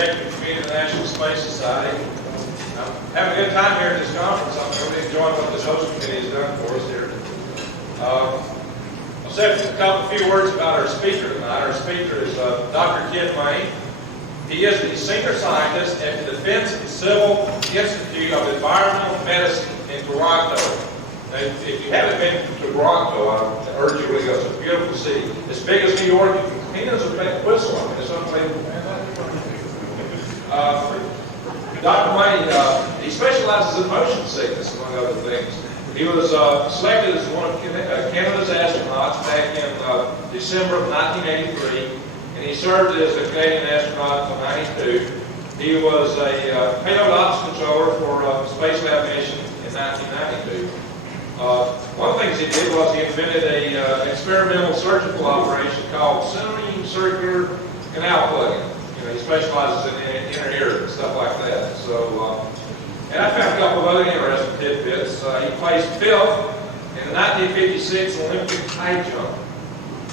Executive Committee of the National Space Society. I'm having a good time here at this conference. I'm really enjoying what this host committee has done for us here. I'll say a few words about our speaker tonight. Our speaker is Dr. Ken Money. He is the senior scientist at the Defense and Civil Institute of Environmental Medicine in Toronto. Now, if you haven't been to Toronto, I urge you to go. It's a beautiful city. As big as New York, you can clean as a whistle. I mean, it's unbelievable. Dr. Money, he specializes in motion sickness, among other things. He was selected as one of Canada's astronauts back in December of 1983, and he served as a Canadian astronaut until 92. He was a payload ops controller for a Space Lab mission in 1992. One of the things he did was he invented an experimental surgical operation called semicircular canal plugging. You know, he specializes in inner ear and stuff like that. So, and I found a couple of other interesting tidbits. He placed fifth in the 1956 Olympic high jump.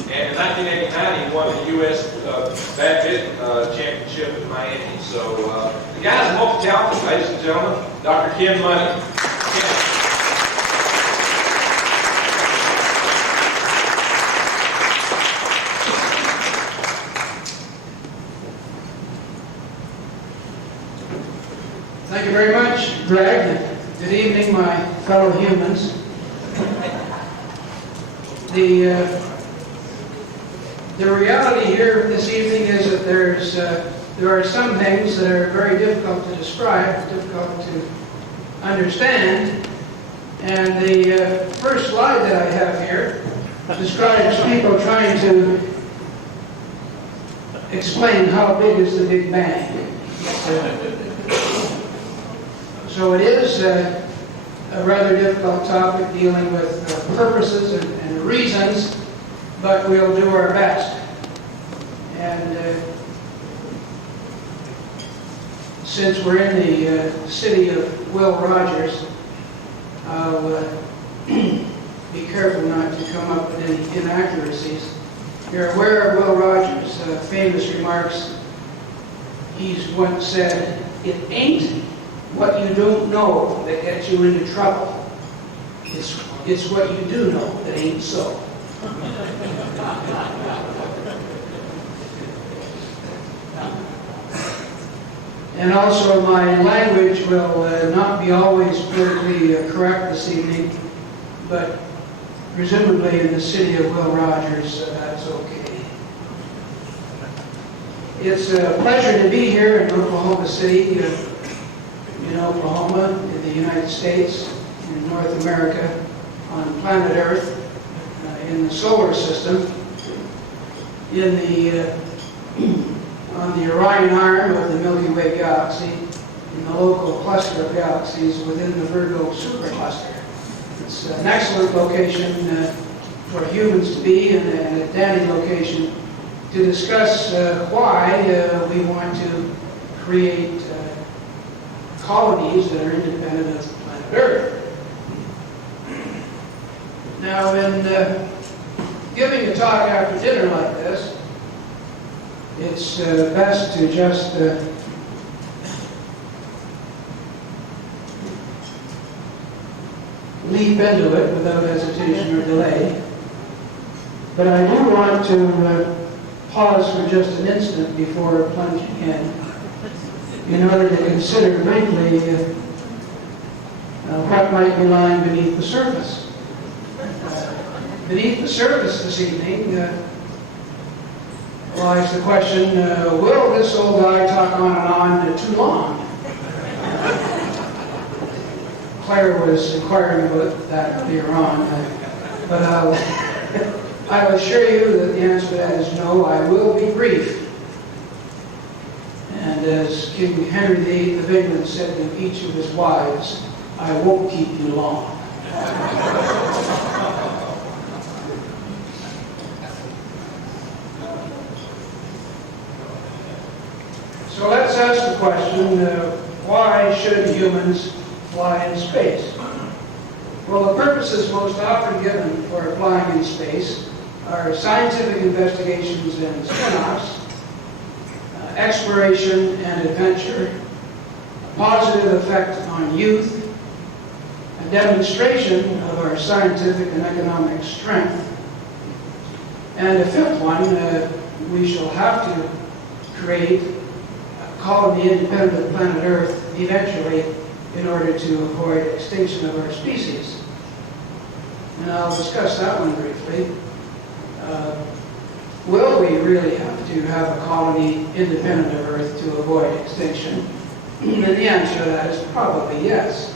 And in 1989, he won the U.S. badminton championship in Miami. So the guy's multi-talented, ladies and gentlemen. Dr. Ken Money. Ken. Thank you very much, Greg. Good evening, my fellow humans. The reality here this evening is that there are some things that are very difficult to describe, difficult to understand. And the first slide that I have here describes people trying to explain how big is the Big Bang. So it is a rather difficult topic dealing with purposes and reasons, but we'll do our best. And since we're in the city of Will Rogers, I'll be careful not to come up with any inaccuracies. You're aware of Will Rogers' famous remarks. He's once said, "It ain't what you don't know that gets you into trouble. It's what you do know that ain't so." And also, my language will not be always politically correct this evening, but presumably in the city of Will Rogers, that's okay. It's a pleasure to be here in Oklahoma City, in Oklahoma, in the United States, in North America, on planet Earth, in the solar system, on the Orion arm of the Milky Way galaxy, in the local cluster of galaxies within the Virgo supercluster. It's an excellent location for humans to be, and a dandy location to discuss why we want to create colonies that are independent of planet Earth. Now, in giving a talk after dinner like this, it's best to just leap into it without hesitation or delay. But I do want to pause for just an instant before plunging in order to consider briefly what might be lying beneath the surface. Beneath the surface this evening lies the question, will this old guy talk on and on too long? Claire was inquiring about that earlier on, but I'll assure you that the answer to that is no. I will be brief. And as King Henry VIII of England said to each of his wives, I won't keep you long. So let's ask the question, why should humans fly in space? Well, the purposes most often given for flying in space are scientific investigations and spin-offs, exploration and adventure, a positive effect on youth, a demonstration of our scientific and economic strength, and a fifth one, we shall have to create a colony independent of planet Earth eventually in order to avoid extinction of our species. And I'll discuss that one briefly. Will we really have to have a colony independent of Earth to avoid extinction? And the answer to that is probably yes.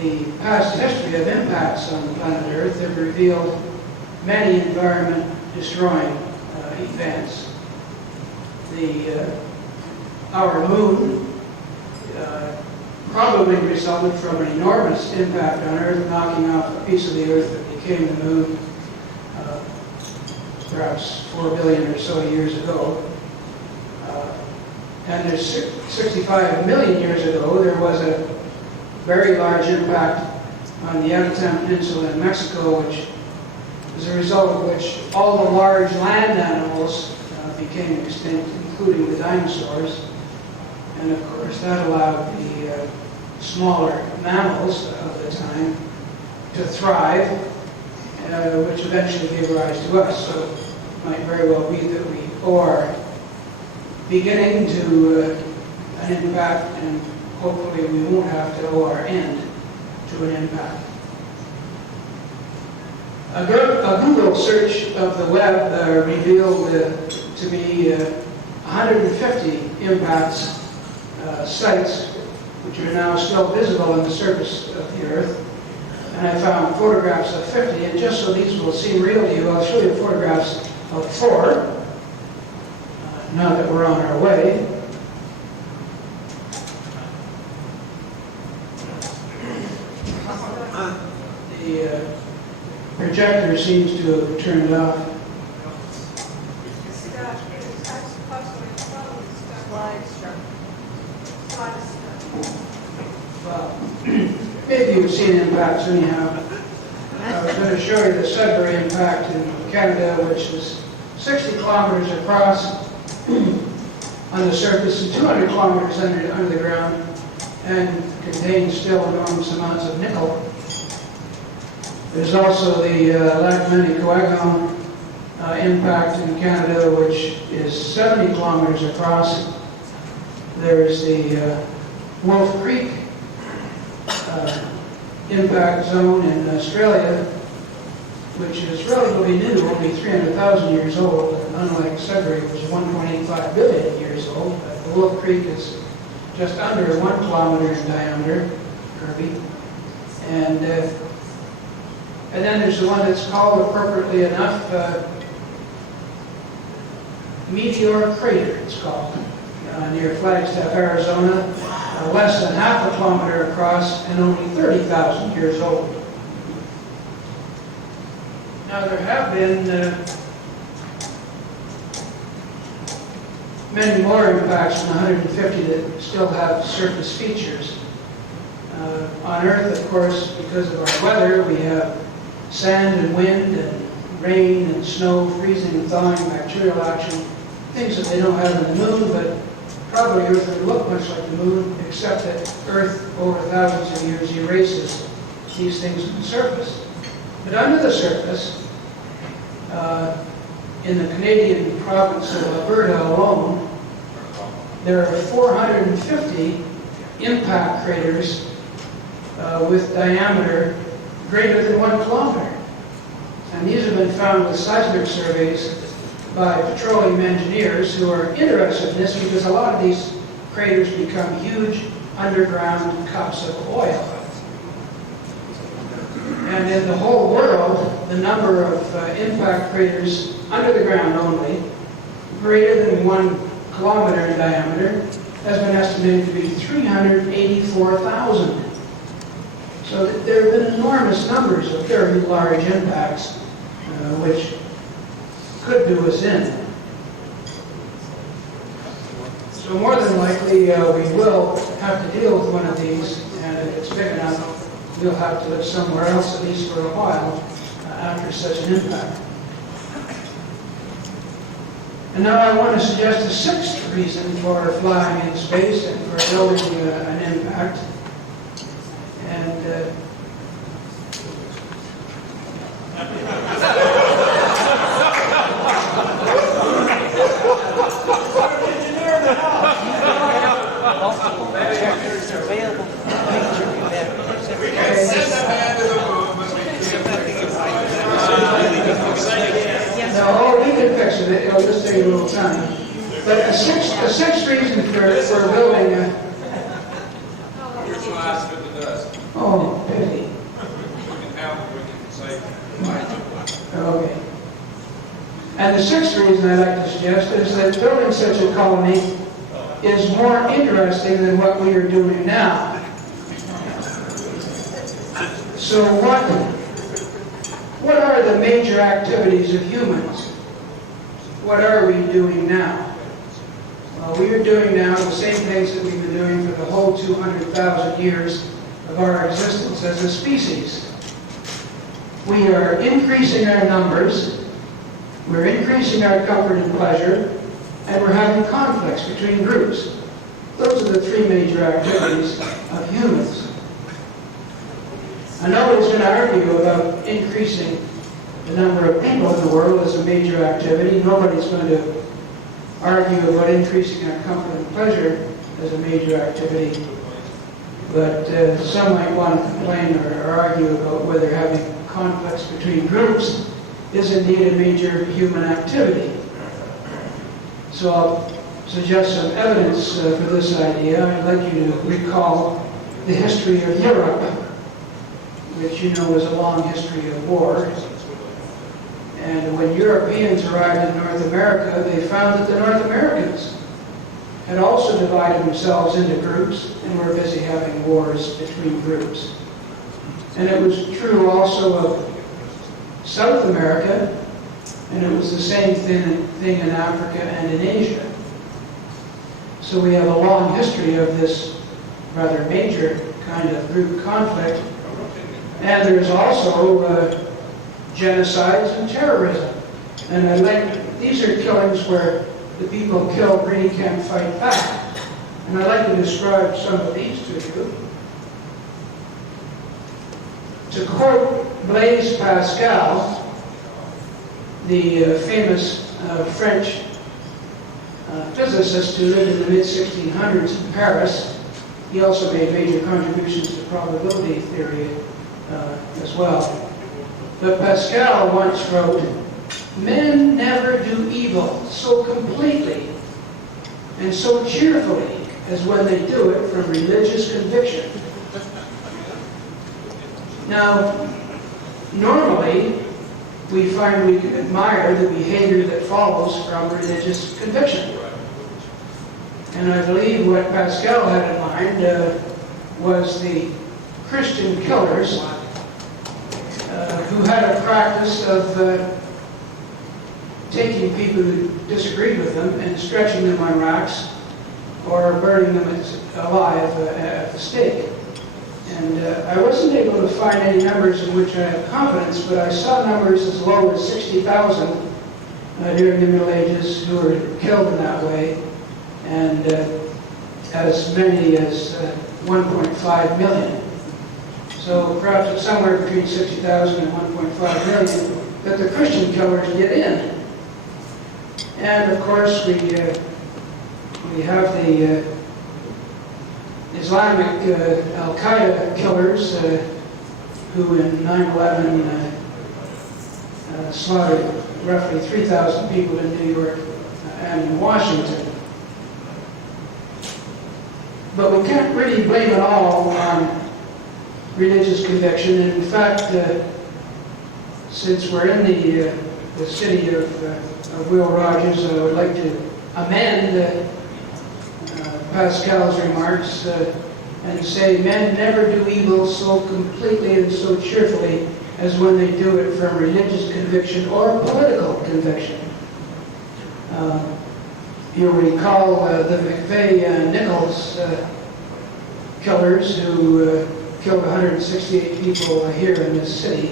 The past history of impacts on planet Earth have revealed many environment-destroying events. Our moon probably resulted from an enormous impact on Earth, knocking off a piece of the Earth that became the moon perhaps 4 billion or so years ago. And there's 65 million years ago, there was a very large impact on the Yucatan Peninsula in Mexico, which, as a result of which, all the large land animals became extinct, including the dinosaurs. And of course, that allowed the smaller mammals of the time to thrive, which eventually gave rise to us. So it might very well be that we owe our beginning to an impact, and hopefully we won't have to owe our end to an impact. A Google search of the web revealed to me 150 impacts sites which are now still visible on the surface of the Earth. And I found photographs of 50, and just so these will seem real to you, I'll show you photographs of 4, now that we're on our way. The projector seems to have turned off. Well, maybe you've seen impacts anyhow. I was going to show you the Sudbury impact in Canada, which is 60 kilometers across on the surface and 200 kilometers under the ground, and contains still enormous amounts of nickel. There's also the Lac-Ménicouagan impact in Canada, which is 70 kilometers across. There's the Wolf Creek impact zone in Australia, which is relatively new, only 300,000 years old. Unlike Sudbury, which is 1.85 billion years old, the Wolf Creek is just under 1 kilometer in diameter, Kirby. And then there's the one that's called, appropriately enough, Meteor Crater, it's called, near Flagstaff, Arizona, less than half a kilometer across and only 30,000 years old. Now, there have been many more impacts than 150 that still have surface features. On Earth, of course, because of our weather, we have sand and wind and rain and snow, freezing and thawing, bacterial action, things that they don't have on the moon, but probably Earth would look much like the moon, except that Earth, over thousands of years, erases these things on the surface. But under the surface, in the Canadian province of Alberta alone, there are 450 impact craters with diameter greater than 1 kilometer. And these have been found with seismic surveys by petroleum engineers who are interested in this, because a lot of these craters become huge underground cups of oil. And in the whole world, the number of impact craters under the ground only, greater than 1 kilometer in diameter, has been estimated to be 384,000. So there have been enormous numbers of very large impacts, which could do us in. So more than likely, we will have to deal with one of these, and if it's big enough, we'll have to live somewhere else, at least for a while, after such an impact. And now I want to suggest a sixth reason for flying in space and for building an impact. And no, we can fix it. It'll just take a little time. But a sixth reason for building a... Here's what I spit the dust. Oh, pity. We can help, we can save. Okay. And the sixth reason I'd like to suggest is that building such a colony is more interesting than what we are doing now. So what are the major activities of humans? What are we doing now? Well, we are doing now the same things that we've been doing for the whole 200,000 years of our existence as a species. We are increasing our numbers, we're increasing our comfort and pleasure, and we're having conflicts between groups. Those are the three major activities of humans. And nobody's going to argue about increasing the number of people in the world as a major activity. Nobody's going to argue about increasing our comfort and pleasure as a major activity. But some might want to complain or argue about whether having conflicts between groups is indeed a major human activity. So I'll suggest some evidence for this idea. I'd like you to recall the history of Europe, which you know is a long history of war. And when Europeans arrived in North America, they found that the North Americans had also divided themselves into groups and were busy having wars between groups. And it was true also of South America, and it was the same thing in Africa and in Asia. So we have a long history of this rather major kind of group conflict. And there's also genocides and terrorism. And these are killings where the people killed really can't fight back. And I'd like to describe some of these to you. To quote Blaise Pascal, the famous French physicist who lived in the mid-1600s in Paris, he also made major contributions to probability theory as well. But Pascal once wrote, "Men never do evil so completely and so cheerfully as when they do it from religious conviction." Now, normally, we find we can admire the behavior that follows from religious conviction. And I believe what Pascal had in mind was the Christian killers who had a practice of taking people who disagreed with them and stretching them on racks or burning them alive at the stake. And I wasn't able to find any numbers in which I have confidence, but I saw numbers as low as 60,000 during the Middle Ages who were killed in that way, and as many as 1.5 million. So perhaps it's somewhere between 60,000 and 1.5 million that the Christian killers get in. And of course we have the Islamic Al-Qaeda killers who in 9/11 slaughtered roughly 3,000 people in New York and in Washington. But we can't really blame it all on religious conviction. And in fact, since we're in the city of Will Rogers, I would like to amend Pascal's remarks and say, "Men never do evil so completely and so cheerfully as when they do it from religious conviction or political conviction." You'll recall the McVeigh-Nichols killers who killed 168 people here in this city.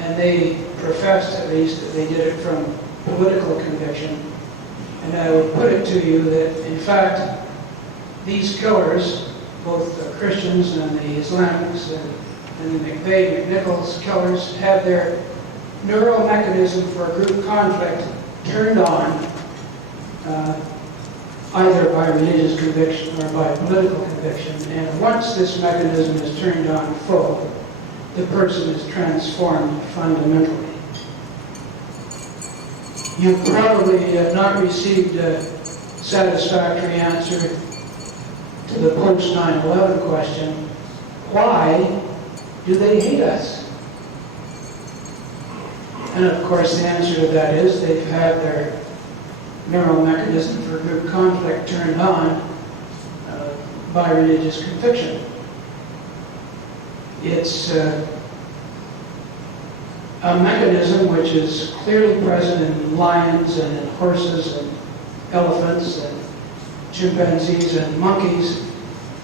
And they professed, at least, that they did it from political conviction. And I would put it to you that, in fact, these killers, both the Christians and the Islamics and the McVeigh-McNichols killers, have their neural mechanism for group conflict turned on either by religious conviction or by political conviction. And once this mechanism is turned on full, the person is transformed fundamentally. You've probably not received a satisfactory answer to the post 9/11 question, why do they hate us? And of course the answer to that is they've had their neural mechanism for group conflict turned on by religious conviction. It's a mechanism which is clearly present in lions and in horses and elephants and chimpanzees and monkeys,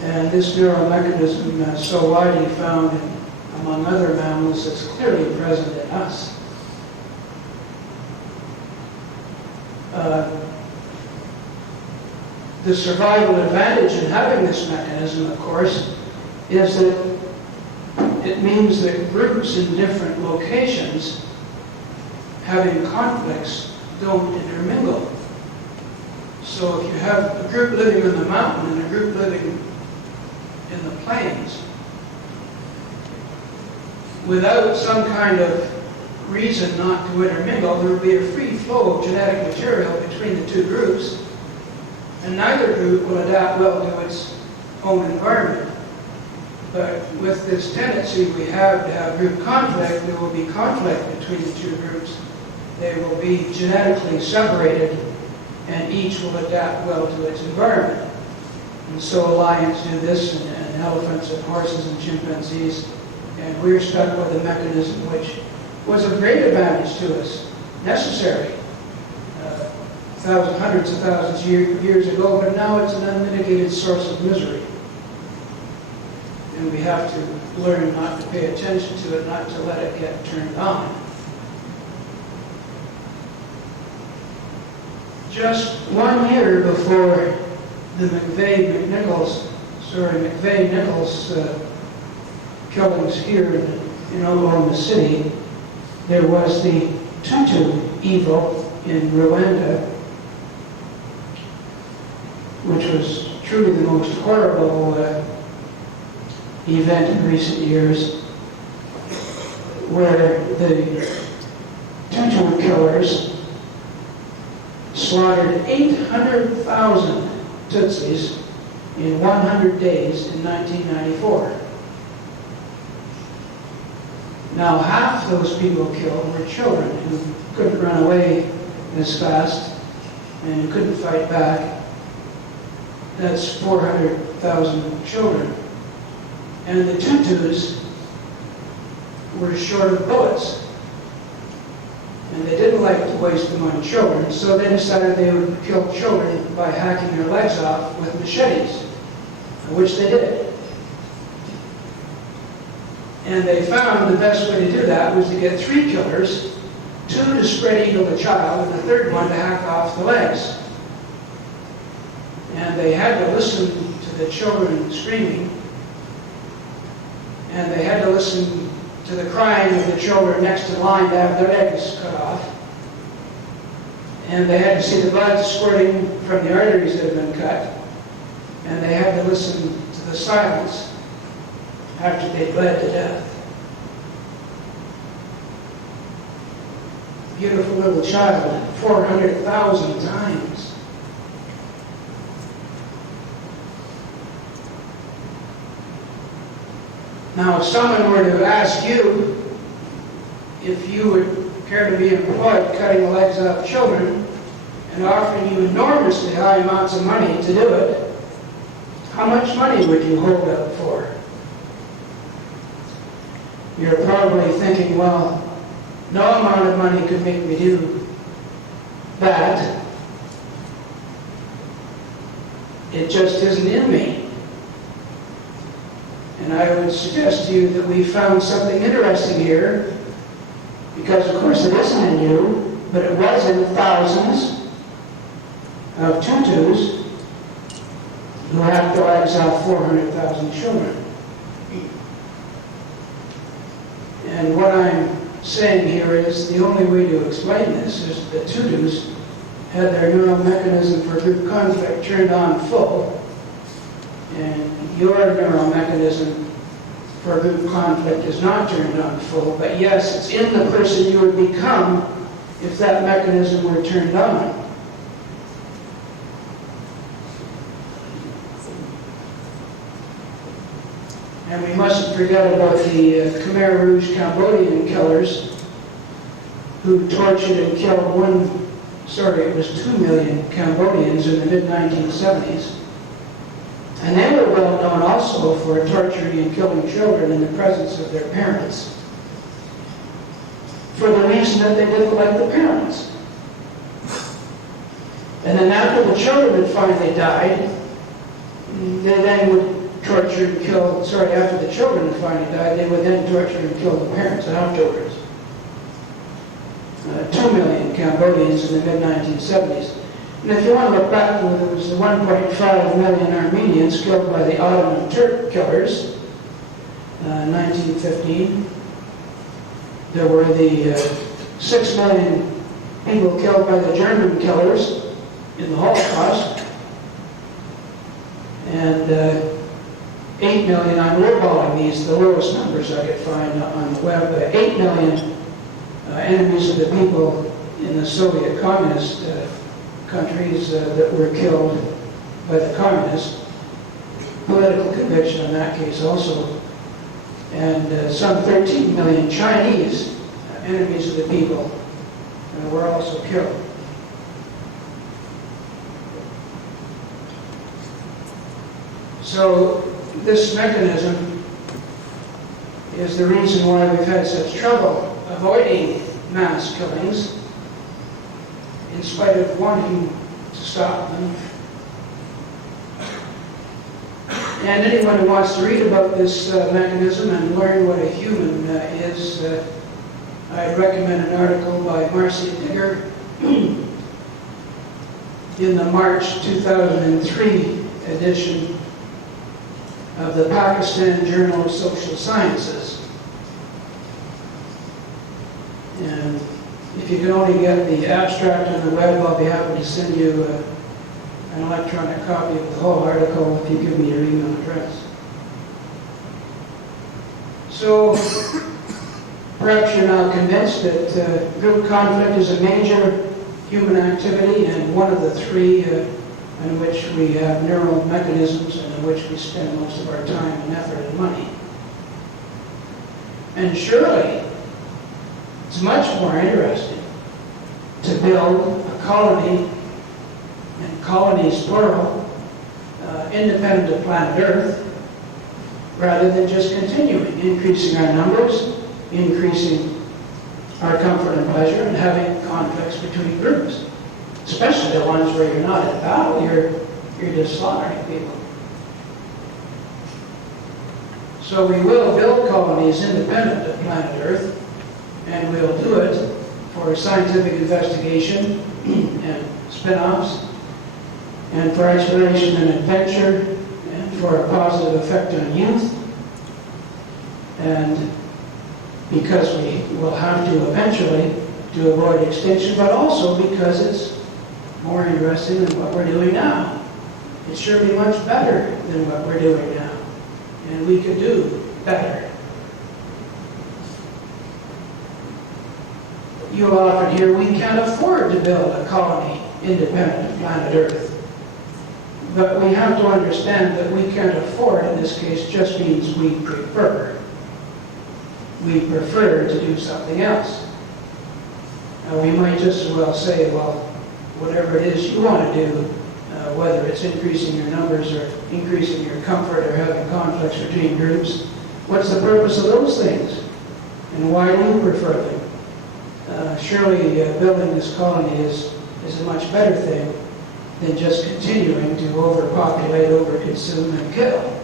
and this neural mechanism is so widely found among other mammals is clearly present in us. The survival advantage in having this mechanism, of course, is that it means that groups in different locations having conflicts don't intermingle. So if you have a group living in the mountain and a group living in the plains, without some kind of reason not to intermingle, there would be a free flow of genetic material between the two groups, and neither group will adapt well to its own environment. But with this tendency we have to have group conflict, there will be conflict between the two groups. They will be genetically separated, and each will adapt well to its environment. And so lions do this, and elephants and horses and chimpanzees, and we're stuck with a mechanism which was of great advantage to us, necessary, hundreds of thousands of years ago, but now it's an unmitigated source of misery. And we have to learn not to pay attention to it, not to let it get turned on. Just 1 year before the McVeigh-Nichols killings here in Oklahoma City, there was the Tutu evil in Rwanda, which was truly the most horrible event in recent years, where the Tutu killers slaughtered 800,000 Tutsis in 100 days in 1994. Now, half those people killed were children who couldn't run away as fast and who couldn't fight back. That's 400,000 children. And the Tutus were short of bullets. And they didn't like to waste them on children, so they decided they would kill children by hacking their legs off with machetes, which they did. And they found the best way to do that was to get 3 killers, 2 to spread eagle the child, and the 3rd one to hack off the legs. And they had to listen to the children screaming, and they had to listen to the crying of the children next in line to have their legs cut off. And they had to see the blood squirting from the arteries that had been cut. And they had to listen to the silence after they bled to death. Beautiful little child, 400,000 times. Now, if someone were to ask you if you would care to be employed cutting the legs off children and offering you enormously high amounts of money to do it, how much money would you hold up for? You're probably thinking, well, no amount of money could make me do that. It just isn't in me. And I would suggest to you that we found something interesting here, because of course it isn't in you, but it was in thousands of Tutus who have to exile 400,000 children. And what I'm saying here is the only way to explain this is that Tutus had their neural mechanism for group conflict turned on full, and your neural mechanism for group conflict is not turned on full, but yes, it's in the person you would become if that mechanism were turned on. And we mustn't forget about the Khmer Rouge Cambodian killers who tortured and killed 2 million Cambodians in the mid-1970s. And they were well known also for torturing and killing children in the presence of their parents, for the reason that they didn't like the parents. And then after the children had finally died, they then would torture and kill, after the children had finally died, they would then torture and kill the parents afterwards. 2 million Cambodians in the mid-1970s. And if you want to look back, there was the 1.5 million Armenians killed by the Ottoman Turk killers, 1915. There were the 6 million people killed by the German killers in the Holocaust, and 8 million, I'm lowballing these, the lowest numbers I could find on the web, 8 million enemies of the people in the Soviet communist countries that were killed by the communists. Political conviction in that case also. And some 13 million Chinese enemies of the people were also killed. So this mechanism is the reason why we've had such trouble avoiding mass killings, in spite of wanting to stop them. And anyone who wants to read about this mechanism and learn what a human is, I'd recommend an article by Marcy Digger in the March 2003 edition of the Pakistan Journal of Social Sciences. And if you can only get the abstract on the web, I'll be happy to send you an electronic copy of the whole article if you give me your email address. So perhaps you're now convinced that group conflict is a major human activity and one of the three in which we have neural mechanisms and in which we spend most of our time and effort and money. And surely it's much more interesting to build a colony, and colonies plural, independent of planet Earth, rather than just continuing, increasing our numbers, increasing our comfort and pleasure, and having conflicts between groups. Especially the ones where you're not in battle, you're just slaughtering people. So we will build colonies independent of planet Earth, and we'll do it for scientific investigation and spin-offs, and for exploration and adventure, and for a positive effect on youth, and because we will have to eventually to avoid extinction, but also because it's more interesting than what we're doing now. It's surely much better than what we're doing now, and we could do better. You'll often hear we can't afford to build a colony independent of planet Earth. But we have to understand that we can't afford, in this case, just means we prefer. We prefer to do something else. Now, we might just as well say, well, whatever it is you want to do, whether it's increasing your numbers or increasing your comfort or having conflicts between groups, what's the purpose of those things? And why do you prefer them? Surely building this colony is a much better thing than just continuing to overpopulate, overconsume, and kill.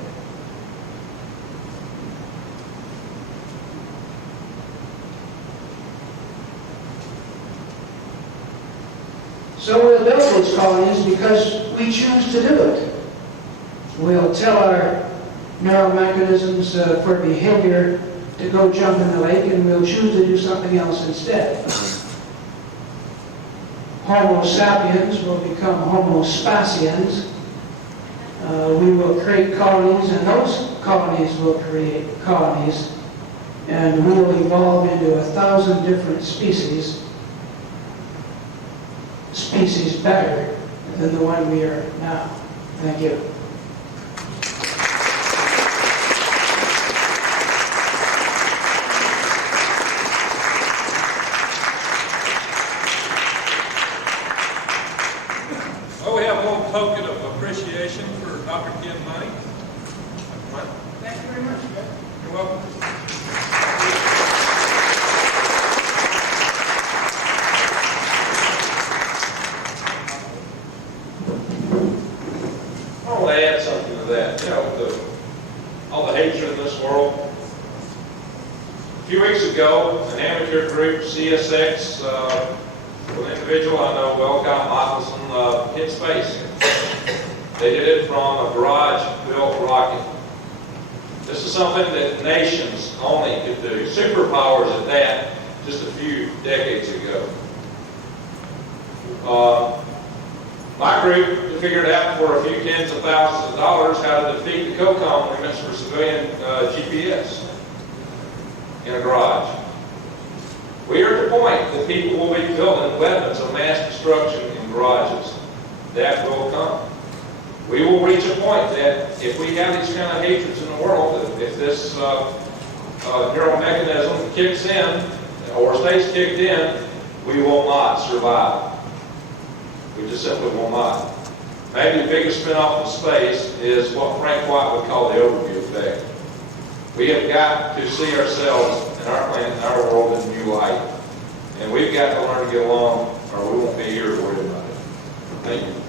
colonies because we choose to do it. We'll tell our neural mechanisms for behavior to go jump in the lake, and we'll choose to do something else instead. Homo sapiens will become Homo spatiens. We will create colonies, and those colonies will create colonies, and we will evolve into 1,000 different species better than the one we are now. Thank you. Well, we have a little token of appreciation for Dr. Ken Money. Thank you very much, Jeff. You're welcome. I want to add something to that. You know, with all the hatred in this world. A few weeks ago, an amateur group, CSX, an individual I know well, Allison, hit space. They did it from a garage-built rocket. This is something that nations only could do. Superpowers at that, just a few decades ago. My group figured out for a few tens of thousands of dollars how to defeat the COCOM limits for civilian GPS in a garage. We are at the point that people will be building weapons of mass destruction in garages. That will come. We will reach a point that if we have these kind of hatreds in the world, that if this neural mechanism kicks in, or stays kicked in, we will not survive. We just simply will not. Maybe the biggest spin-off in space is what Frank White would call the overview effect. We have got to see ourselves and our planet and our world in a new light. And we've got to learn to get along, or we won't be here to worry about it. Thank you.